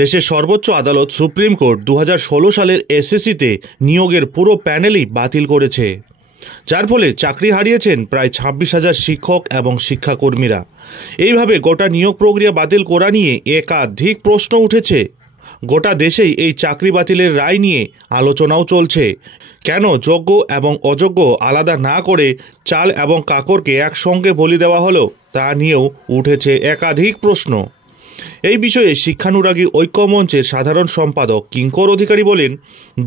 দেশের সর্বোচ্চ আদালত সুপ্রিম কোর্ট 2016 সালের এসএসসিতে নিয়োগের পুরো প্যানেলই বাতিল করেছে, যার ফলে চাকরি হারিয়েছেন প্রায় 26,000 শিক্ষক এবং শিক্ষাকর্মীরা। এইভাবে গোটা নিয়োগ প্রক্রিয়া বাতিল করা নিয়ে একাধিক প্রশ্ন উঠেছে। গোটা দেশেই এই চাকরি বাতিলের রায় নিয়ে আলোচনাও চলছে। কেন যোগ্য এবং অযোগ্য আলাদা না করে চাল এবং কাকরকে একসঙ্গে বলি দেওয়া হলো, তা নিয়েও উঠেছে একাধিক প্রশ্ন। এই বিষয়ে শিক্ষানুরাগী ঐক্যমঞ্চের সাধারণ সম্পাদক কিঙ্কর অধিকারী বলেন,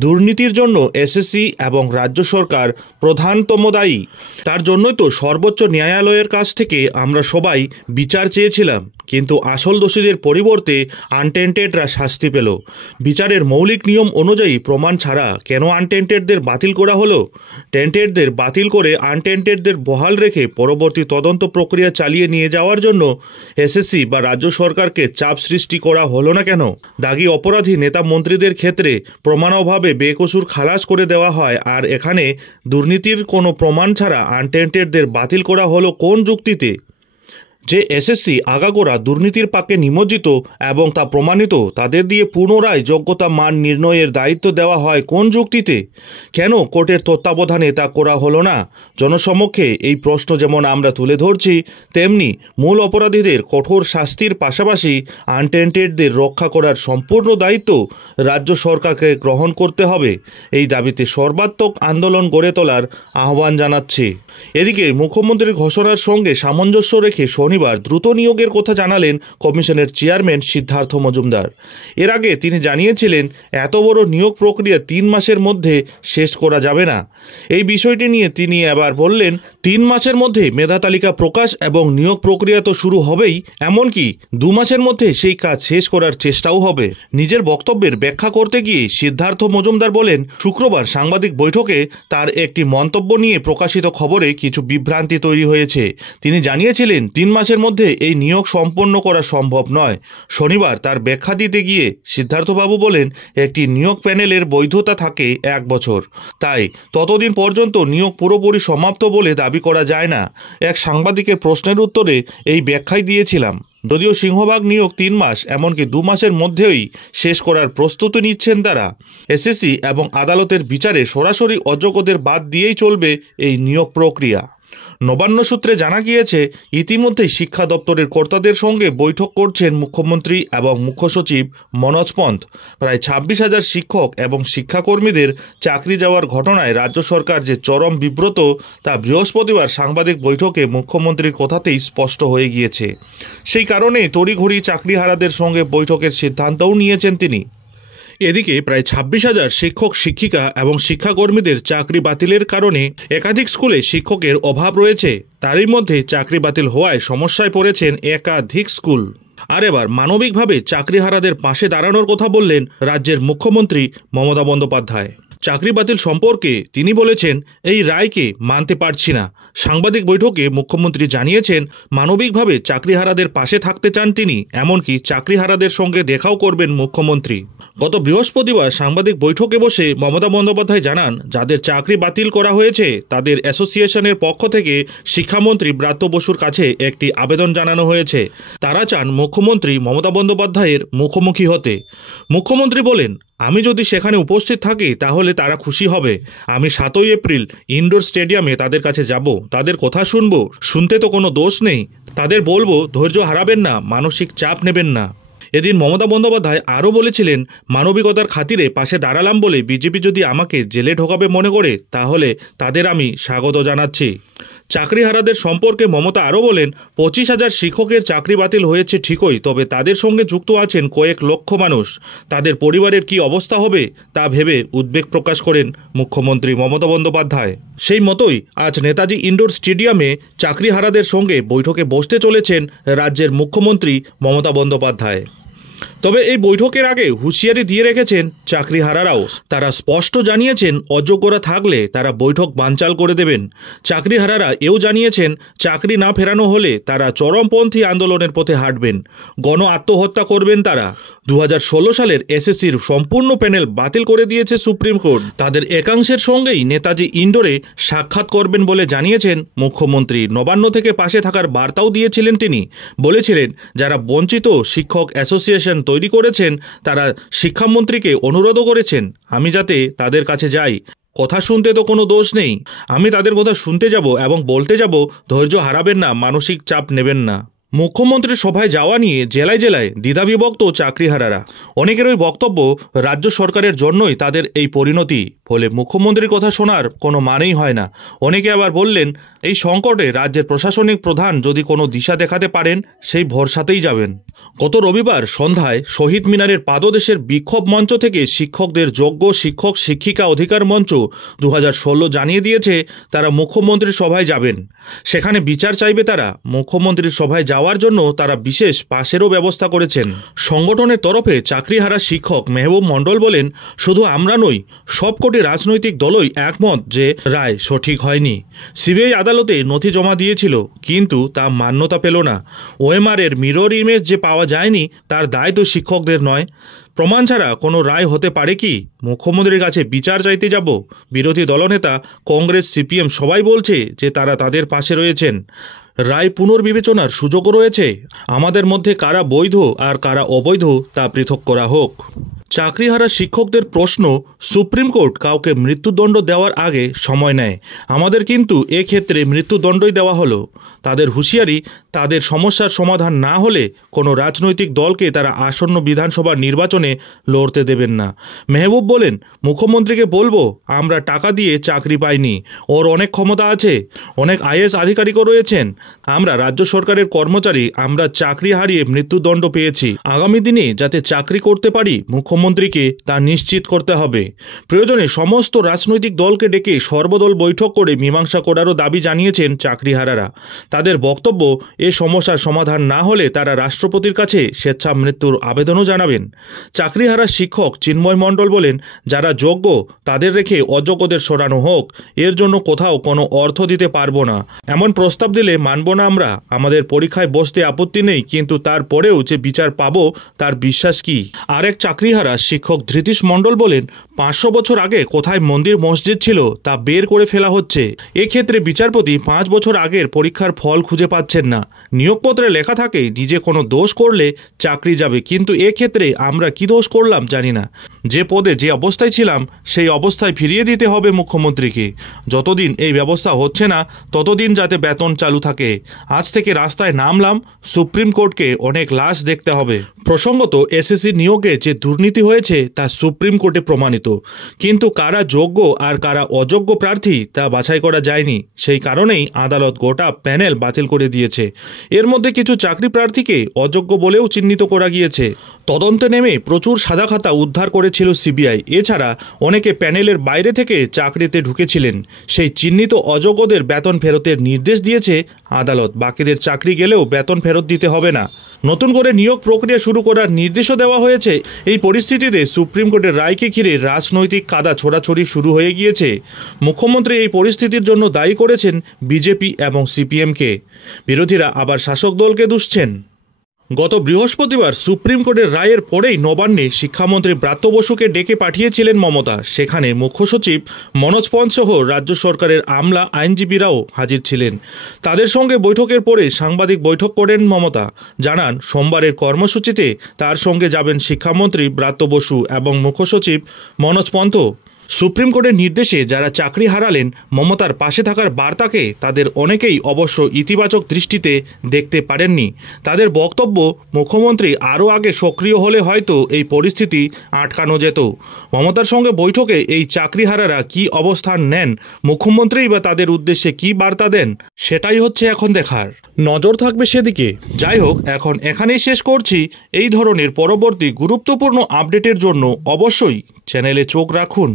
দুর্নীতির জন্য এসএসসি এবং রাজ্য সরকার প্রধানতম দায়ী। তার জন্যই তো সর্বোচ্চ ন্যায়ালয়ের কাছ থেকে আমরা সবাই বিচার চেয়েছিলাম, কিন্তু আসল দোষীদের পরিবর্তে আনটেন্টেডরা শাস্তি পেল। বিচারের মৌলিক নিয়ম অনুযায়ী প্রমাণ ছাড়া কেন আনটেন্টেডদের বাতিল করা হলো? টেন্টেডদের বাতিল করে আনটেন্টেডদের বহাল রেখে পরবর্তী তদন্ত প্রক্রিয়া চালিয়ে নিয়ে যাওয়ার জন্য এসএসসি বা রাজ্য সরকারকে চাপ সৃষ্টি করা হলো না কেন? দাগী অপরাধী নেতা মন্ত্রীদের ক্ষেত্রে প্রমাণাভাবে বেকসুর খালাস করে দেওয়া হয়, আর এখানে দুর্নীতির কোনো প্রমাণ ছাড়া আনটেন্টেডদের বাতিল করা হলো কোন যুক্তিতে? যে এসএসসি আগাগোড়া দুর্নীতির পাকে নিমজ্জিত এবং তা প্রমাণিত, তাদের দিয়ে পুনরায় যোগ্যতা মান নির্ণয়ের দায়িত্ব দেওয়া হয় কোন যুক্তিতে? কেন কোর্টের তত্ত্বাবধানে তা করা হলো না? জনসমক্ষে এই প্রশ্ন যেমন আমরা তুলে ধরছি, তেমনি মূল অপরাধীদের কঠোর শাস্তির পাশাপাশি আনটেন্টেডদের রক্ষা করার সম্পূর্ণ দায়িত্ব রাজ্য সরকারকে গ্রহণ করতে হবে। এই দাবিতে সর্বাত্মক আন্দোলন গড়ে তোলার আহ্বান জানাচ্ছে। এদিকে মুখ্যমন্ত্রীর ঘোষণার সঙ্গে সামঞ্জস্য রেখে শনিবার দ্রুত নিয়োগের কথা জানালেন কমিশনের চেয়ারম্যান সিদ্ধার্থ মজুমদার। এর আগে তিনি জানিয়েছিলেন, এত বড় নিয়োগ প্রক্রিয়া 3 মাসের মধ্যে শেষ করা যাবে না। এই বিষয়টি নিয়ে তিনি এবার বললেন, 3 মাসের মধ্যে মেধা তালিকা প্রকাশ এবং নিয়োগ প্রক্রিয়া তো শুরু হবেই, এমনকি 2 মাসের মধ্যে সেই কাজ শেষ করার চেষ্টাও হবে। নিজের বক্তব্যের ব্যাখ্যা করতে গিয়ে সিদ্ধার্থ মজুমদার বলেন, শুক্রবার সাংবাদিক বৈঠকে তার একটি মন্তব্য নিয়ে প্রকাশিত খবরে কিছু বিভ্রান্তি তৈরি হয়েছে। তিনি জানিয়েছিলেন 3 মাসের মধ্যে এই নিয়োগ সম্পন্ন করা সম্ভব নয়। শনিবার তার ব্যাখ্যা দিতে গিয়ে সিদ্ধার্থবাবু বলেন, একটি নিয়োগ প্যানেলের বৈধতা থাকে 1 বছর, তাই ততদিন পর্যন্ত নিয়োগ পুরোপুরি সমাপ্ত বলে দাবি করা যায় না। এক সাংবাদিকের প্রশ্নের উত্তরে এই ব্যাখ্যাই দিয়েছিলাম। যদিও সিংহভাগ নিয়োগ 3 মাস এমনকি 2 মাসের মধ্যেই শেষ করার প্রস্তুতি নিচ্ছেন তারা। এসএসসি এবং আদালতের বিচারে সরাসরি অযোগ্যদের বাদ দিয়েই চলবে এই নিয়োগ প্রক্রিয়া। নবান্ন সূত্রে জানা গিয়েছে, ইতিমধ্যেই শিক্ষা দপ্তরের কর্তাদের সঙ্গে বৈঠক করছেন মুখ্যমন্ত্রী এবং মুখ্য সচিব মনোজ পন্ত। প্রায় 26,000 শিক্ষক এবং শিক্ষাকর্মীদের চাকরি যাওয়ার ঘটনায় রাজ্য সরকার যে চরম বিব্রত, তা বৃহস্পতিবার সাংবাদিক বৈঠকে মুখ্যমন্ত্রীর কথাতেই স্পষ্ট হয়ে গিয়েছে। সেই কারণে তড়িঘড়ি চাকরিহারাদের সঙ্গে বৈঠকের সিদ্ধান্তও নিয়েছেন তিনি। এদিকে প্রায় 26,000 শিক্ষক শিক্ষিকা এবং শিক্ষাকর্মীদের চাকরি বাতিলের কারণে একাধিক স্কুলে শিক্ষকের অভাব রয়েছে। তারই মধ্যে চাকরি বাতিল হওয়ায় সমস্যায় পড়েছেন একাধিক স্কুল। আর এবার মানবিকভাবে চাকরিহারাদের পাশে দাঁড়ানোর কথা বললেন রাজ্যের মুখ্যমন্ত্রী মমতা বন্দ্যোপাধ্যায়। চাকরি বাতিল সম্পর্কে তিনি বলেছেন, এই রায়কে মানতে পারছি না। সাংবাদিক বৈঠকে মুখ্যমন্ত্রী জানিয়েছেন, মানবিকভাবে চাকরিহারাদের পাশে থাকতে চান তিনি, এমনকি চাকরিহারাদের সঙ্গে দেখাও করবেন মুখ্যমন্ত্রী। গত বৃহস্পতিবার সাংবাদিক বৈঠকে বসে মমতা বন্দ্যোপাধ্যায় জানান, যাদের চাকরি বাতিল করা হয়েছে তাদের অ্যাসোসিয়েশনের পক্ষ থেকে শিক্ষামন্ত্রী ব্রাত্য বসুর কাছে একটি আবেদন জানানো হয়েছে। তারা চান মুখ্যমন্ত্রী মমতা বন্দ্যোপাধ্যায়ের মুখোমুখি হতে। মুখ্যমন্ত্রী বলেন, আমি যদি সেখানে উপস্থিত থাকি তাহলে তারা খুশি হবে। আমি 7ই এপ্রিল ইনডোর স্টেডিয়ামে তাদের কাছে যাব, তাদের কথা শুনবো। শুনতে তো কোনো দোষ নেই। তাদের বলবো, ধৈর্য হারাবেন না, মানসিক চাপ নেবেন না। এদিন মমতা বন্দ্যোপাধ্যায় আরও বলেছিলেন, মানবিকতার খাতিরে পাশে দাঁড়ালাম বলে বিজেপি যদি আমাকে জেলে ঢোকাবে মনে করে, তাহলে তাদের আমি স্বাগত জানাচ্ছি। চাকরিহারাদের সম্পর্কে মমতা আরও বলেন, 25,000 শিক্ষকের চাকরি বাতিল হয়েছে ঠিকই, তবে তাদের সঙ্গে যুক্ত আছেন কয়েক লক্ষ মানুষ। তাদের পরিবারের কি অবস্থা হবে তা ভেবে উদ্বেগ প্রকাশ করেন মুখ্যমন্ত্রী মমতা বন্দ্যোপাধ্যায়। সেই মতোই আজ নেতাজি ইনডোর স্টেডিয়ামে চাকরিহারাদের সঙ্গে বৈঠকে বসতে চলেছেন রাজ্যের মুখ্যমন্ত্রী মমতা বন্দ্যোপাধ্যায়। তবে এই বৈঠকের আগে হুঁশিয়ারি দিয়ে রেখেছেন চাকরিহারারাও। তারা স্পষ্ট জানিয়েছেন, অযোগ্যরা থাকলে তারা বৈঠক বানচাল করে দেবেন। চাকরিহারারা এও জানিয়েছেন, চাকরি না ফেরানো হলে তারা চরমপন্থী আন্দোলনের পথে হাঁটবেন, গণ আত্মহত্যা করবেন তারা। 2016 সালের এসএসসির সম্পূর্ণ প্যানেল বাতিল করে দিয়েছে সুপ্রিম কোর্ট। তাদের একাংশের সঙ্গেই নেতাজি ইনডোরে সাক্ষাৎ করবেন বলে জানিয়েছেন মুখ্যমন্ত্রী। নবান্ন থেকে পাশে থাকার বার্তাও দিয়েছিলেন তিনি। বলেছিলেন, যারা বঞ্চিত শিক্ষক অ্যাসোসিয়েশন তৈরি করেছেন তারা শিক্ষামন্ত্রীকে অনুরোধও করেছেন আমি যাতে তাদের কাছে যাই। কথা শুনতে তো কোনো দোষ নেই, আমি তাদের কথা শুনতে যাব এবং বলতে যাব ধৈর্য হারাবেন না, মানসিক চাপ নেবেন না। মুখ্যমন্ত্রীর সভায় যাওয়া নিয়ে জেলায় জেলায় দ্বিধাবিভক্ত চাকরিহারারা। অনেকের ওই বক্তব্য রাজ্য সরকারের জন্যই তাদের এই পরিণতি, ফলে মুখ্যমন্ত্রীর কথা শোনার কোনো মানেই হয় না। অনেকে আবার বললেন এই সংকটে রাজ্যের প্রশাসনিক প্রধান যদি কোনো দিশা দেখাতে পারেন সেই ভরসাতেই যাবেন। গত রবিবার সন্ধ্যায় শহীদ মিনারের পাদদেশের বিক্ষোভ মঞ্চ থেকে শিক্ষকদের যোগ্য শিক্ষক শিক্ষিকা অধিকার মঞ্চ 2016 জানিয়ে দিয়েছে তারা মুখ্যমন্ত্রীর সভায় যাবেন। সেখানে বিচার চাইবে তারা। মুখ্যমন্ত্রীর সভায় যাওয়ার জন্য তারা বিশেষ পাসেরও ব্যবস্থা করেছেন। সংগঠনের তরফে চাকরিহারা শিক্ষক মেহবুব মণ্ডল বলেন, শুধু আমরা নই, সবকটি রাজনৈতিক দলই একমত যে রায় সঠিক হয়নি। সিবিআই আদালতে নথি জমা দিয়েছিল, কিন্তু তা মান্যতা পেল না। ওএমআর এর মিরর ইমেজ যে পাওয়া যায়নি তার দায় তো শিক্ষকদের নয়। প্রমাণ ছাড়া কোনো রায় হতে পারে কি? মুখ্যমন্ত্রীর কাছে বিচার চাইতে যাব? বিরোধী দলনেতা কংগ্রেস সিপিএম সবাই বলছে যে তারা তাদের পাশে রয়েছেন। রায় পুনর্বিবেচনার সুযোগও রয়েছে। আমাদের মধ্যে কারা বৈধ আর কারা অবৈধ তা পৃথক করা হোক। চাকরিহারা শিক্ষকদের প্রশ্ন, সুপ্রিম কোর্ট কাউকে মৃত্যুদণ্ড দেওয়ার আগে সময় নেয়, আমাদের কিন্তু এক্ষেত্রে মৃত্যুদণ্ডই দেওয়া হলো। তাদের হুঁশিয়ারি, তাদের সমস্যার সমাধান না হলে কোনো রাজনৈতিক দলকে তারা আসন্ন বিধানসভা নির্বাচনে লড়তে দেবেন না। মেহবুব বলেন, মুখ্যমন্ত্রীকে বলবো আমরা টাকা দিয়ে চাকরি পাইনি, ওর অনেক ক্ষমতা আছে, অনেক আইএএস আধিকারিকও রয়েছেন, আমরা রাজ্য সরকারের কর্মচারী, আমরা চাকরি হারিয়ে মৃত্যুদণ্ড পেয়েছি। আগামী দিনে যাতে চাকরি করতে পারি মুখ্যমন্ত্রীকে তা নিশ্চিত করতে হবে। প্রয়োজনে সমস্ত রাজনৈতিক দলকে ডেকে সর্বদল বৈঠক করে মীমাংসা করারও দাবি জানিয়েছেন চাকরিহারারা। তাদের বক্তব্য, এ সমস্যার সমাধান না হলে তারা রাষ্ট্রপতির কাছে স্বেচ্ছা মৃত্যুর আবেদনও জানাবেন। চাকরিহারা শিক্ষক চিন্ময় মণ্ডল বলেন, যারা যোগ্য তাদের রেখে অযোগ্যদের সরানো হোক, এর জন্য কোথাও কোনো অর্থ দিতে পারবো না। এমন প্রস্তাব দিলে মানব না আমরা। আমাদের পরীক্ষায় বসতে আপত্তি নেই, কিন্তু তারপরেও যে বিচার পাবো তার বিশ্বাস কি? আরেক চাকরিহারা শিক্ষক ধৃতিশ মণ্ডল বলেন, 500 বছর আগে কোথায় মন্দির মসজিদ ছিল তা বের করে ফেলা হচ্ছে। এক্ষেত্রে বিচারপতি 5 বছর আগের পরীক্ষার ফল খুঁজে পাচ্ছেন না। নিয়োগপত্রে লেখা থাকে নিজে কোনো দোষ করলে চাকরি যাবে, কিন্তু এক্ষেত্রে আমরা কি দোষ করলাম জানি না। যে পদে যে অবস্থায় ছিলাম সেই অবস্থায় ফিরিয়ে দিতে হবে মুখ্যমন্ত্রীকে। যতদিন এই ব্যবস্থা হচ্ছে না ততদিন যাতে বেতন চালু থাকে। আজ থেকে রাস্তায় নামলাম, সুপ্রিম কোর্টকে অনেক লাশ দেখতে হবে। প্রসঙ্গত এসএসসি নিয়োগে যে দুর্নীতি হয়েছে তা সুপ্রিম কোর্টে প্রমাণিত, কিন্তু কারা যোগ্য আর কারা অযোগ্য প্রার্থী তা বাছাই করা যায়নি। সেই কারণেই আদালত গোটা প্যানেল বাতিল করে দিয়েছে। এর মধ্যে কিছু চাকরি প্রার্থীকে অযোগ্য বলেও চিহ্নিত করা গিয়েছে। তদন্তে নেমে প্রচুর সাদা খাতা উদ্ধার করেছিল সিবিআই। এছাড়া অনেকে প্যানেলের বাইরে থেকে চাকরিতে ঢুকেছিলেন। সেই চিহ্নিত অযোগ্যদের বেতন ফেরতের নির্দেশ দিয়েছে আদালত। বাকিদের চাকরি গেলেও বেতন ফেরত দিতে হবে না। নতুন করে নিয়োগ প্রক্রিয়া শুরু করার নির্দেশও দেওয়া হয়েছে। এই পরিস্থিতিতে সুপ্রিম কোর্টের রায়কে ঘিরে রাজনৈতিক কাদা ছোড়াছড়ি শুরু হয়ে গিয়েছে। মুখ্যমন্ত্রী এই পরিস্থিতির জন্য দায়ী করেছেন বিজেপি এবং সিপিএমকে। বিরোধীরা আবার শাসক দলকে দুষছেন। গত বৃহস্পতিবার সুপ্রিম কোর্টের রায়ের পরেই নবান্নে শিক্ষামন্ত্রী ব্রাত্য বসুকে ডেকে পাঠিয়েছিলেন মমতা। সেখানে মুখ্য সচিব মনোজ পন্ত সহ রাজ্য সরকারের আমলা আইনজীবীরাও হাজির ছিলেন। তাদের সঙ্গে বৈঠকের পরে সাংবাদিক বৈঠক করেন মমতা। জানান, সোমবারের কর্মসূচিতে তার সঙ্গে যাবেন শিক্ষামন্ত্রী ব্রাত্য বসু এবং মুখ্য সচিব মনোজ পন্ত। সুপ্রিম কোর্টের নির্দেশে যারা চাকরি হারালেন মমতার পাশে থাকার বার্তাকে তাদের অনেকেই অবশ্য ইতিবাচক দৃষ্টিতে দেখতে পারেননি। তাদের বক্তব্য, মুখ্যমন্ত্রী আরও আগে সক্রিয় হলে হয়তো এই পরিস্থিতি আটকানো যেত। মমতার সঙ্গে বৈঠকে এই চাকরিহারারা কি অবস্থান নেন, মুখ্যমন্ত্রী বা তাদের উদ্দেশ্যে কি বার্তা দেন, সেটাই হচ্ছে এখন দেখার। নজর থাকবে সেদিকে। যাই হোক, এখন এখানেই শেষ করছি। এই ধরনের পরবর্তী গুরুত্বপূর্ণ আপডেটের জন্য অবশ্যই চ্যানেলে চোখ রাখুন।